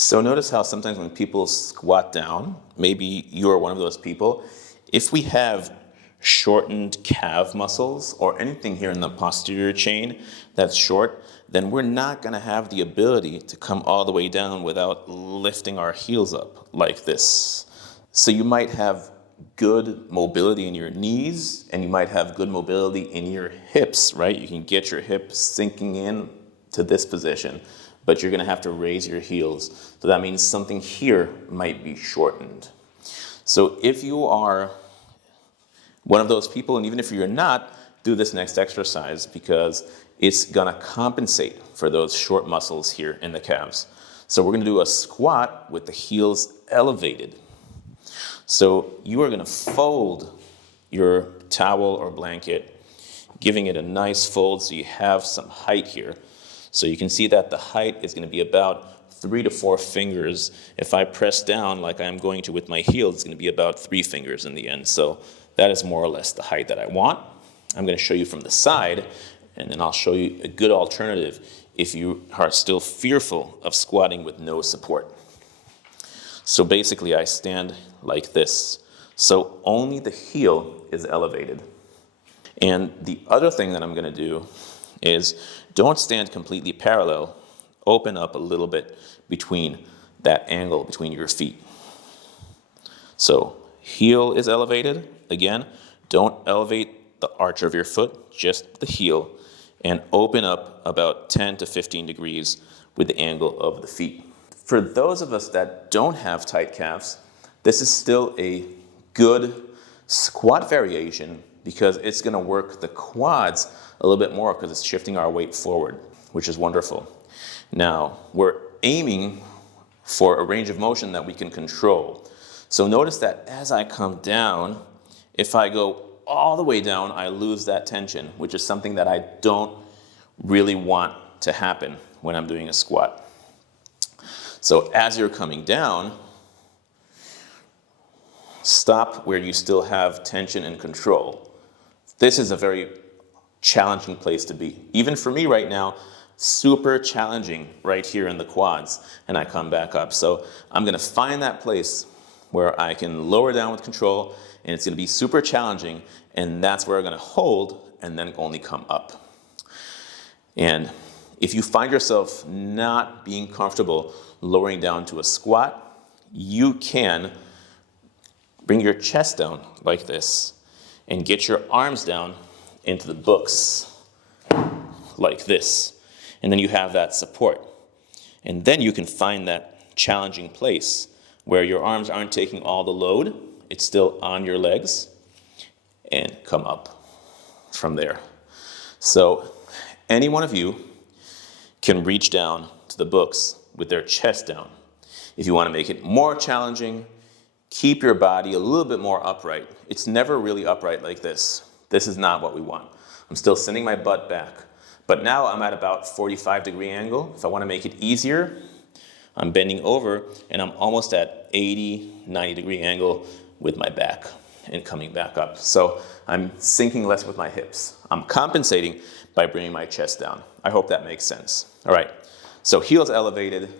So notice how sometimes when people squat down, maybe you're one of those people, if we have shortened calf muscles or anything here in the posterior chain that's short, then we're not going to have the ability to come all the way down without lifting our heels up like this. So you might have good mobility in your knees and you might have good mobility in your hips, right? You can get your hips sinking in to this position, but you're going to have to raise your heels. So that means something here might be shortened. So if you are one of those people, and even if you're not, do this next exercise because it's going to compensate for those short muscles here in the calves. So we're going to do a squat with the heels elevated. So you are going to fold your towel or blanket, giving it a nice fold so you have some height here. So you can see that the height is going to be about 3 to 4 fingers. If I press down like I'm going to with my heel, it's going to be about 3 fingers in the end. So that is more or less the height that I want. I'm going to show you from the side, and then I'll show you a good alternative if you are still fearful of squatting with no support. So basically I stand like this. So only the heel is elevated. And the other thing that I'm going to do is don't stand completely parallel. Open up a little bit between that angle between your feet. So heel is elevated. Again, don't elevate the arch of your foot, just the heel, and open up about 10 to 15 degrees with the angle of the feet. For those of us that don't have tight calves, this is still a good squat variation because it's going to work the quads a little bit more because it's shifting our weight forward, which is wonderful. Now, we're aiming for a range of motion that we can control. So notice that as I come down, if I go all the way down, I lose that tension, which is something that I don't really want to happen when I'm doing a squat. So as you're coming down, stop where you still have tension and control. This is a very challenging place to be. Even for me right now, super challenging right here in the quads, and I come back up. So I'm going to find that place where I can lower down with control, and it's going to be super challenging, and that's where I'm going to hold and then only come up. And if you find yourself not being comfortable lowering down to a squat, you can bring your chest down like this and get your arms down into the books like this. And then you have that support. And then you can find that challenging place where your arms aren't taking all the load. It's still on your legs. And come up from there. So any one of you can reach down to the books with their chest down. If you want to make it more challenging, keep your body a little bit more upright. It's never really upright like this. This is not what we want. I'm still sending my butt back. But now I'm at about 45-degree angle. If I want to make it easier, I'm bending over and I'm almost at 80, 90-degree angle with my back and coming back up. So I'm sinking less with my hips. I'm compensating by bringing my chest down. I hope that makes sense. All right, so heels elevated.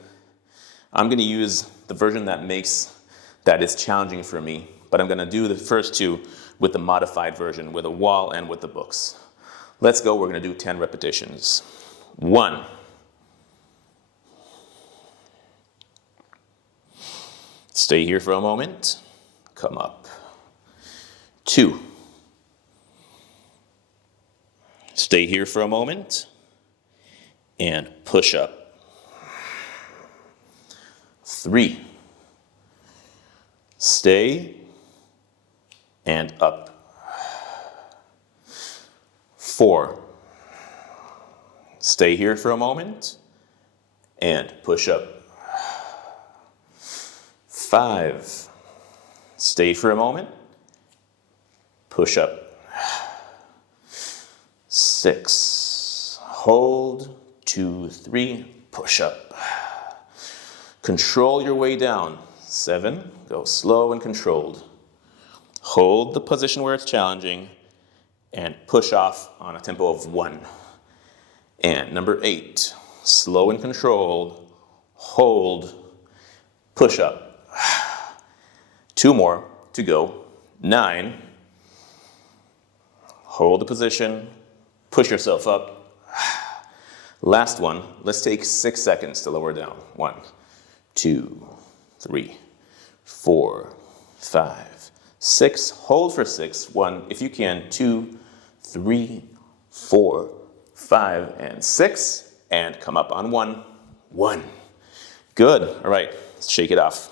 I'm going to use the version that is challenging for me, but I'm going to do the first two with the modified version, with a wall and with the books. Let's go. We're going to do 10 repetitions. 1. Stay here for a moment. Come up. 2. Stay here for a moment and push up. 3. Stay and up. 4. Stay here for a moment and push up. 5. Stay for a moment, push up. 6. Hold. 2, 3, push up. Control your way down. 7. Go slow and controlled. Hold the position where it's challenging and push off on a tempo of 1. And number 8, slow and controlled, hold, push up. 2 more to go. 9. Hold the position, push yourself up. Last one, let's take 6 seconds to lower down. 1, 2, 3, 4, 5, 6. Hold for 6. 1, if you can, 2, 3, 4, 5, and 6. And come up on 1. 1. Good. All right, let's shake it off.